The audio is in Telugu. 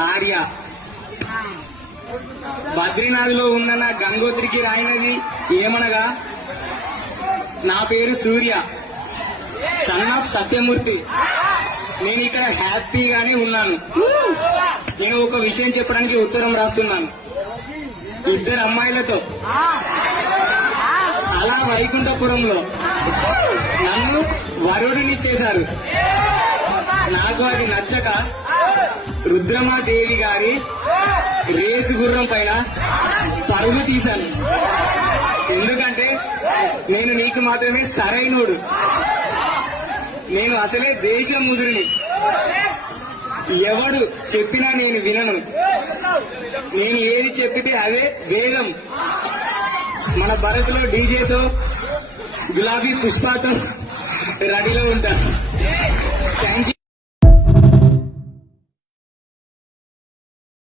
ఆర్య. బద్రీనాథ్ లో ఉన్న నా గంగోత్రికి రాయినది ఏమనగా, నా పేరు సూర్య, సన్ ఆఫ్ సత్యమూర్తి. నేను ఇక్కడ హ్యాపీగానే ఉన్నాను. నేను ఒక విషయం చెప్పడానికి ఉత్తరం రాస్తున్నాను. ఇద్దరు అమ్మాయిలతో అలా వైకుంఠపురంలో నన్ను వరుడిని చేశారు. నాకు అది నచ్చక రుద్రమాదేవి గారి రేసు గుర్రం పైన పరుగు తీశాను. ఎందుకంటే నేను నీకు మాత్రమే సరైనోడు. నేను అసలే దేశం ముదురిని. ఎవడు చెప్పినా నేను వినను. నేను ఏది చెప్పితే అదే వేదం. మన భరత్లో డీజేతో గులాబీ పుష్పతో రెడీలో ఉంటాను. Thank you.